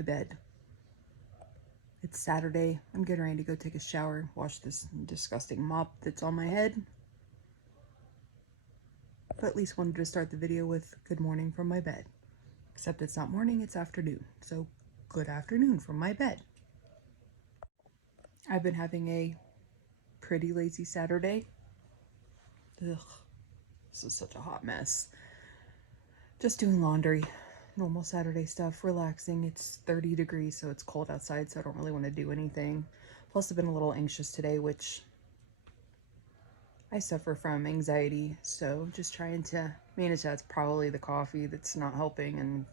my bed. It's Saturday. I'm getting ready to go take a shower, wash this disgusting mop that's on my head. But at least wanted to start the video with good morning from my bed. Except it's not morning, it's afternoon. So good afternoon from my bed. I've been having a pretty lazy Saturday. Ugh, this is such a hot mess. Just doing laundry, normal Saturday stuff, relaxing. It's 30 degrees, so it's cold outside, so I don't really want to do anything. Plus, I've been a little anxious today, which I suffer from anxiety, so just trying to manage that. It's probably the coffee that's not helping, and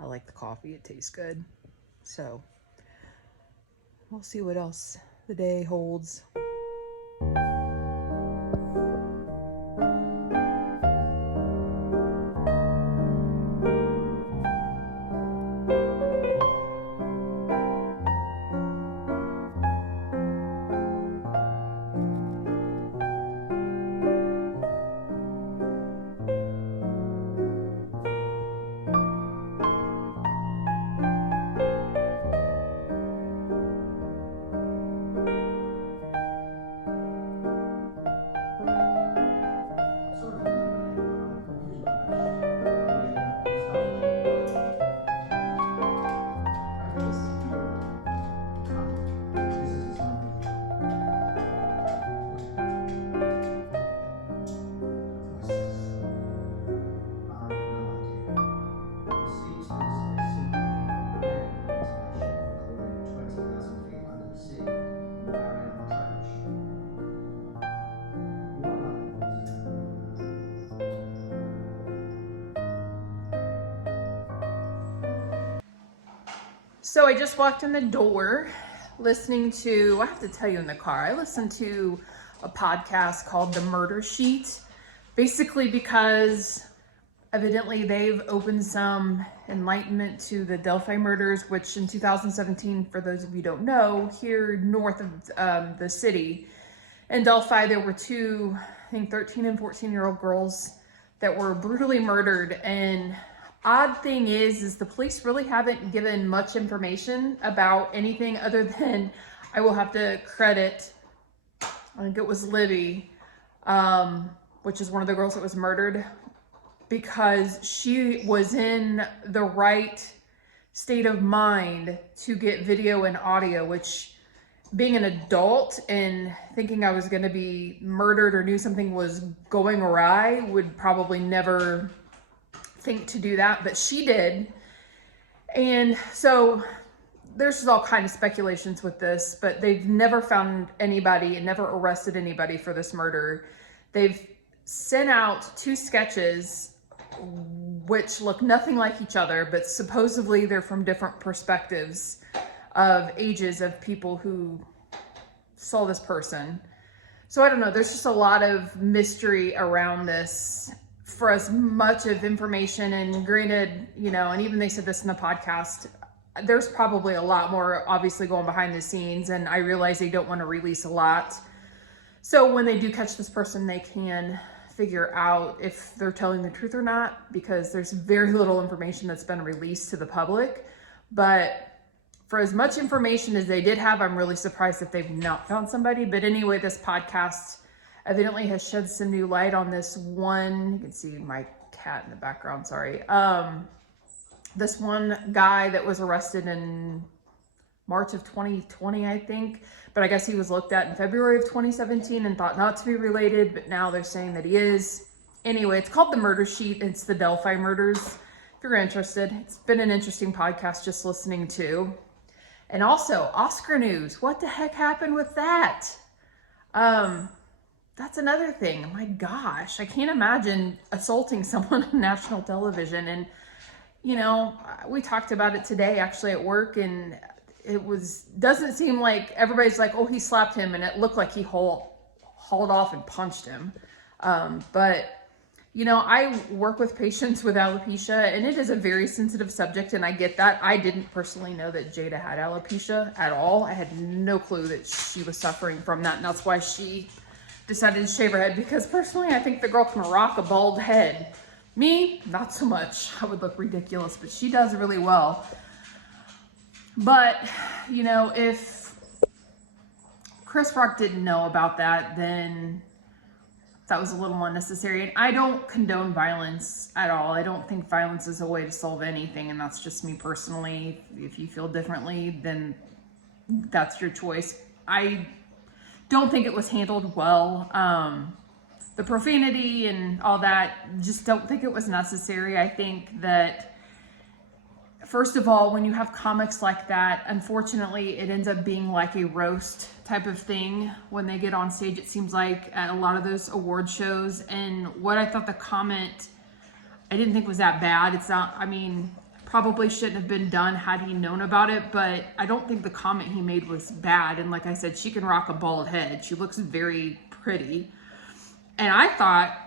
I like the coffee. It tastes good. So we'll see what else the day holds. So I just walked in the door listening to, I have to tell you in the car, I listened to a podcast called The Murder Sheet, basically because evidently they've opened some enlightenment to the Delphi murders, which in 2017, for those of you who don't know, here north of the city in Delphi, there were two, I think 13 and 14-year-old girls that were brutally murdered. And odd thing is the police really haven't given much information about anything other than, I will have to credit, I think it was Libby, which is one of the girls that was murdered, because she was in the right state of mind to get video and audio, which, being an adult and thinking I was going to be murdered or knew something was going awry, would probably never think to do that, but she did. And so there's just all kind of speculations with this, but they've never found anybody and never arrested anybody for this murder. They've sent out 2 sketches which look nothing like each other, but supposedly they're from different perspectives of ages of people who saw this person. So I don't know, there's just a lot of mystery around this. For as much of information, and granted, you know, and even they said this in the podcast, there's probably a lot more obviously going behind the scenes, and I realize they don't want to release a lot. So when they do catch this person, they can figure out if they're telling the truth or not, because there's very little information that's been released to the public. But for as much information as they did have, I'm really surprised that they've not found somebody. But anyway, this podcast evidently has shed some new light on this one. You can see my cat in the background, sorry. This one guy that was arrested in March of 2020, I think. But I guess he was looked at in February of 2017 and thought not to be related, but now they're saying that he is. Anyway, it's called The Murder Sheet. It's the Delphi murders, if you're interested. It's been an interesting podcast just listening to. And also, Oscar news. What the heck happened with that? That's another thing. My gosh, I can't imagine assaulting someone on national television. And, you know, we talked about it today actually at work, and it doesn't seem like everybody's like, oh, he slapped him, and it looked like he hauled off and punched him. But, you know, I work with patients with alopecia, and it is a very sensitive subject, and I get that. I didn't personally know that Jada had alopecia at all. I had no clue that she was suffering from that, and that's why she decided to shave her head, because personally I think the girl can rock a bald head. Me, not so much. I would look ridiculous, but she does really well. But, you know, if Chris Rock didn't know about that, then that was a little unnecessary. And I don't condone violence at all. I don't think violence is a way to solve anything, and that's just me personally. If you feel differently, then that's your choice. I don't think it was handled well. The profanity and all that, just don't think it was necessary. I think that, first of all, when you have comics like that, unfortunately, it ends up being like a roast type of thing when they get on stage, it seems like, at a lot of those award shows. And what I thought the comment, I didn't think was that bad. It's not, I mean, probably shouldn't have been done had he known about it, but I don't think the comment he made was bad. And like I said, she can rock a bald head. She looks very pretty. And I thought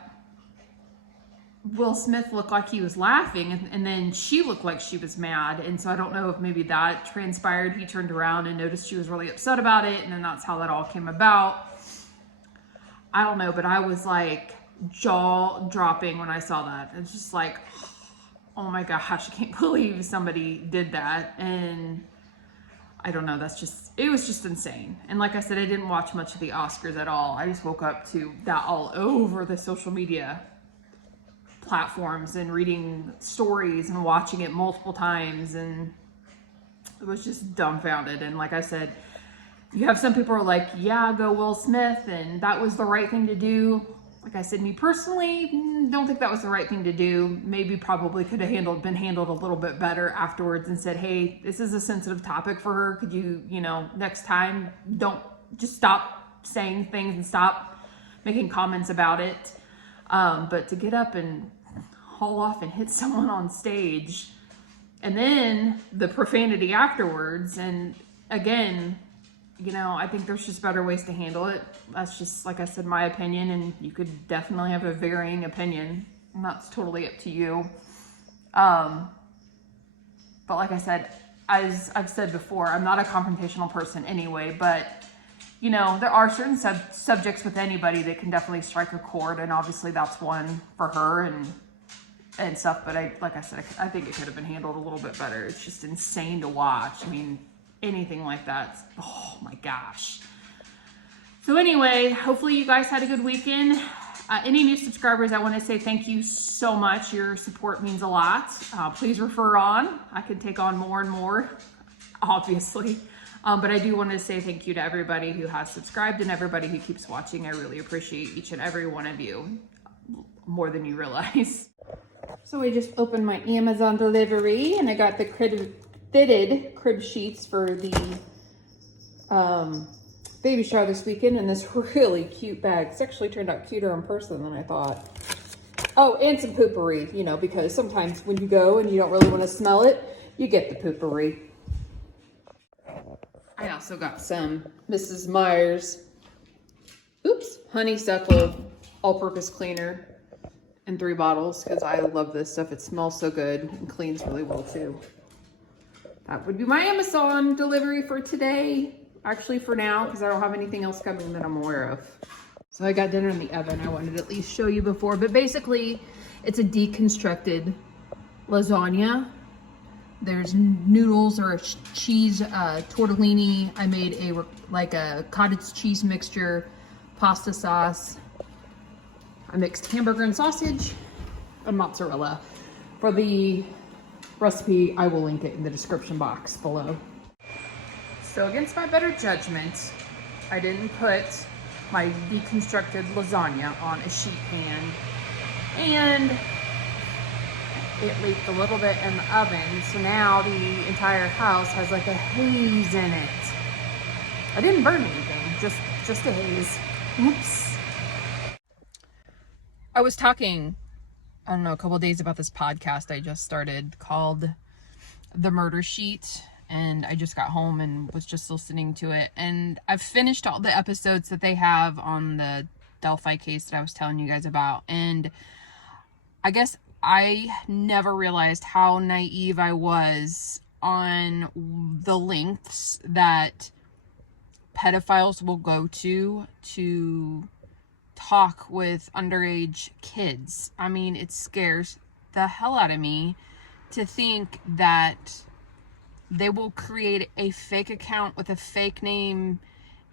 Will Smith looked like he was laughing, and then she looked like she was mad. And so I don't know if maybe that transpired. He turned around and noticed she was really upset about it, and then that's how that all came about. I don't know, but I was like jaw dropping when I saw that. It's just like, oh my gosh, I can't believe somebody did that. And I don't know, it was just insane. And like I said, I didn't watch much of the Oscars at all. I just woke up to that all over the social media platforms and reading stories and watching it multiple times, and it was just dumbfounded. And like I said, you have some people who are like, yeah, go Will Smith, and that was the right thing to do. Like I said, me personally, don't think that was the right thing to do. Maybe probably could have been handled a little bit better afterwards and said, hey, this is a sensitive topic for her. Could you, next time, don't just stop saying things and stop making comments about it. But to get up and haul off and hit someone on stage, and then the profanity afterwards, and again, I think there's just better ways to handle it. That's just, like I said, my opinion, and you could definitely have a varying opinion, and that's totally up to you. But like I said, as I've said before, I'm not a confrontational person anyway, but there are certain subjects with anybody that can definitely strike a chord, and obviously that's one for her and stuff. But like I said, I think it could have been handled a little bit better. It's just insane to watch. I mean, anything like that, oh my gosh. So anyway, hopefully you guys had a good weekend. Any new subscribers, I want to say thank you so much. Your support means a lot. Please refer on. I can take on more and more, obviously. But I do want to say thank you to everybody who has subscribed and everybody who keeps watching. I really appreciate each and every one of you, more than you realize. So I just opened my Amazon delivery, and I got the fitted crib sheets for the baby shower this weekend in this really cute bag. It's actually turned out cuter in person than I thought. Oh, and some poopery, because sometimes when you go and you don't really want to smell it, you get the poopery. I also got some Mrs. Meyer's, honeysuckle all-purpose cleaner in 3 bottles, because I love this stuff. It smells so good and cleans really well too. That would be my Amazon delivery for today. Actually, for now, because I don't have anything else coming that I'm aware of. So I got dinner in the oven. I wanted to at least show you before, but basically it's a deconstructed lasagna. There's noodles or a cheese tortellini. I made a cottage cheese mixture, pasta sauce. I mixed hamburger and sausage and mozzarella. For the recipe, I will link it in the description box below. So against my better judgment, I didn't put my deconstructed lasagna on a sheet pan, and it leaked a little bit in the oven, so now the entire house has like a haze in it. I didn't burn anything, just a haze. Oops. I was talking, I don't know, a couple of days about this podcast I just started called The Murder Sheet, and I just got home and was just listening to it, and I've finished all the episodes that they have on the Delphi case that I was telling you guys about, and I guess I never realized how naive I was on the lengths that pedophiles will go to talk with underage kids. I mean, it scares the hell out of me to think that they will create a fake account with a fake name.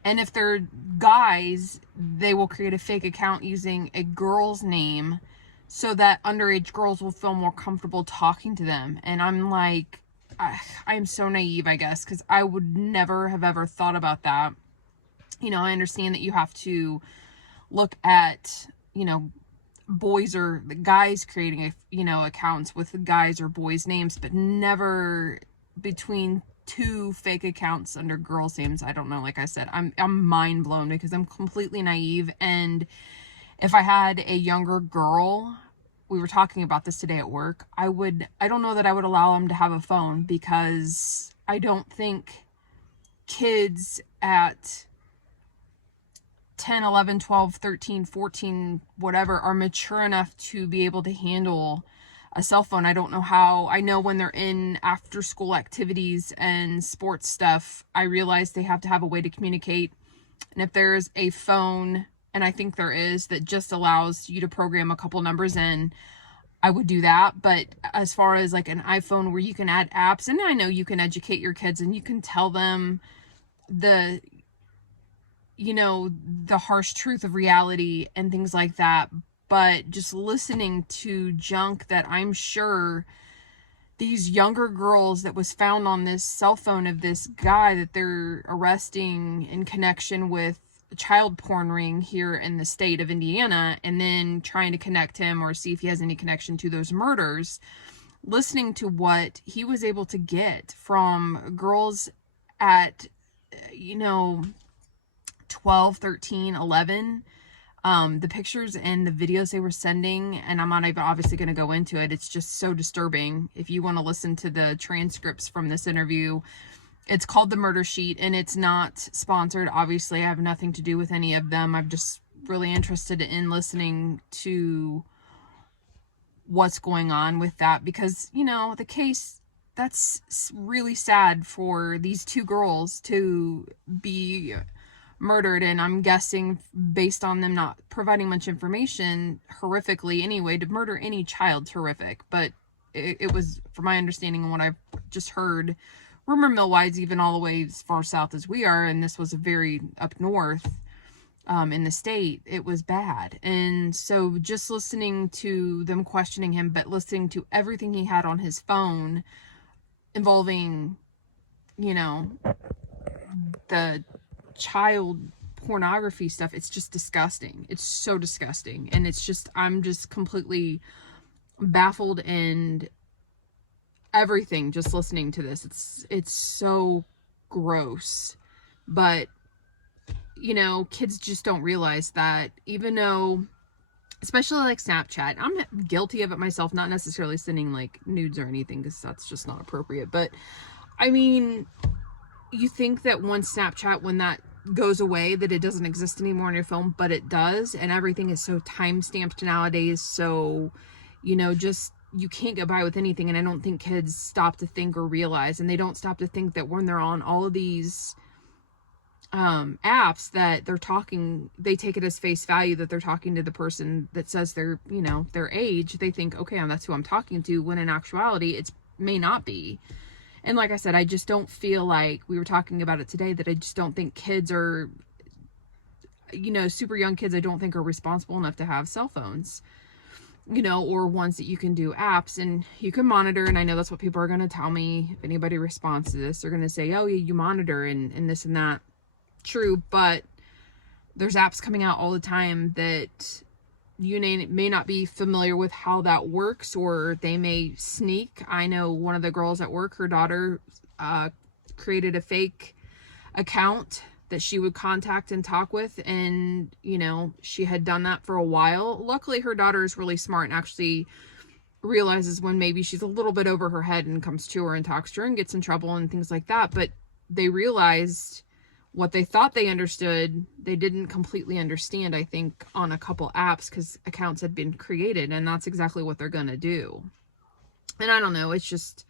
And if they're guys, they will create a fake account using a girl's name so that underage girls will feel more comfortable talking to them. And I'm like, I'm so naive, I guess, because I would never have ever thought about that. You know, I understand that you have to look at, you know, boys or guys creating, accounts with guys or boys' names, but never between two fake accounts under girls' names. I don't know. Like I said, I'm mind blown because I'm completely naive. And if I had a younger girl, we were talking about this today at work, I don't know that I would allow them to have a phone, because I don't think kids at 10, 11, 12, 13, 14, whatever, are mature enough to be able to handle a cell phone. I don't know how. I know when they're in after school activities and sports stuff, I realize they have to have a way to communicate. And if there's a phone, and I think there is, that just allows you to program a couple numbers in, I would do that. But as far as like an iPhone where you can add apps, and I know you can educate your kids and you can tell them the harsh truth of reality and things like that, but just listening to junk that I'm sure these younger girls that was found on this cell phone of this guy that they're arresting in connection with a child porn ring here in the state of Indiana, and then trying to connect him or see if he has any connection to those murders, listening to what he was able to get from girls at 12, 13, 11, the pictures and the videos they were sending, and I'm not even obviously going to go into it. It's just so disturbing. If you want to listen to the transcripts from this interview, it's called The Murder Sheet, and it's not sponsored. Obviously, I have nothing to do with any of them. I'm just really interested in listening to what's going on with that, because, the case, that's really sad for these two girls to be murdered. And I'm guessing, based on them not providing much information, horrifically anyway. To murder any child's horrific, but it was, from my understanding and what I've just heard, rumor mill-wise, even all the way as far south as we are, and this was a very up north in the state, it was bad. And so just listening to them questioning him, but listening to everything he had on his phone involving, the child pornography stuff, it's just disgusting. It's so disgusting. And it's just, I'm just completely baffled and everything just listening to this. It's so gross. But kids just don't realize that, even though, especially like Snapchat, I'm guilty of it myself, not necessarily sending like nudes or anything, because that's just not appropriate. But I mean, you think that once Snapchat, when that goes away, that it doesn't exist anymore on your phone, but it does. And everything is so time-stamped nowadays, so just, you can't get by with anything. And I don't think kids stop to think or realize, and they don't stop to think that when they're on all of these apps, that they're talking, they take it as face value that they're talking to the person that says they're their age. They think, okay, that's who I'm talking to, when in actuality it may not be. And like I said, I just don't feel like, we were talking about it today, that I just don't think kids are, super young kids, I don't think are responsible enough to have cell phones, or ones that you can do apps and you can monitor. And I know that's what people are going to tell me. If anybody responds to this, they're going to say, oh yeah, you monitor and this and that. True, but there's apps coming out all the time that you may not be familiar with how that works, or they may sneak. I know one of the girls at work, her daughter created a fake account that she would contact and talk with, and she had done that for a while. Luckily, her daughter is really smart and actually realizes when maybe she's a little bit over her head and comes to her and talks to her and gets in trouble and things like that. But they realized what they thought they understood, they didn't completely understand, I think, on a couple apps, because accounts had been created, and that's exactly what they're going to do. And I don't know, it's just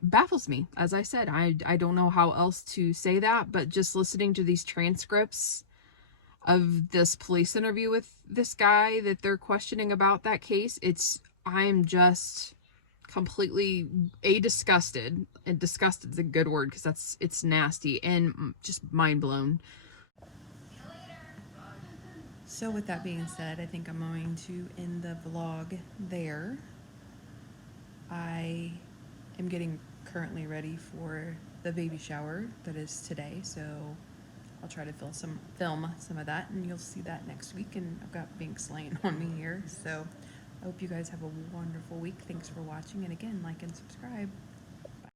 baffles me. As I said, I don't know how else to say that, but just listening to these transcripts of this police interview with this guy that they're questioning about that case, I'm just completely disgusted, and disgusted is a good word because it's nasty, and just mind blown. So with that being said, I think I'm going to end the vlog there. I am getting currently ready for the baby shower that is today, so I'll try to film some of that, and you'll see that next week. And I've got Binks laying on me here, so I hope you guys have a wonderful week. Thanks for watching, and again, like and subscribe.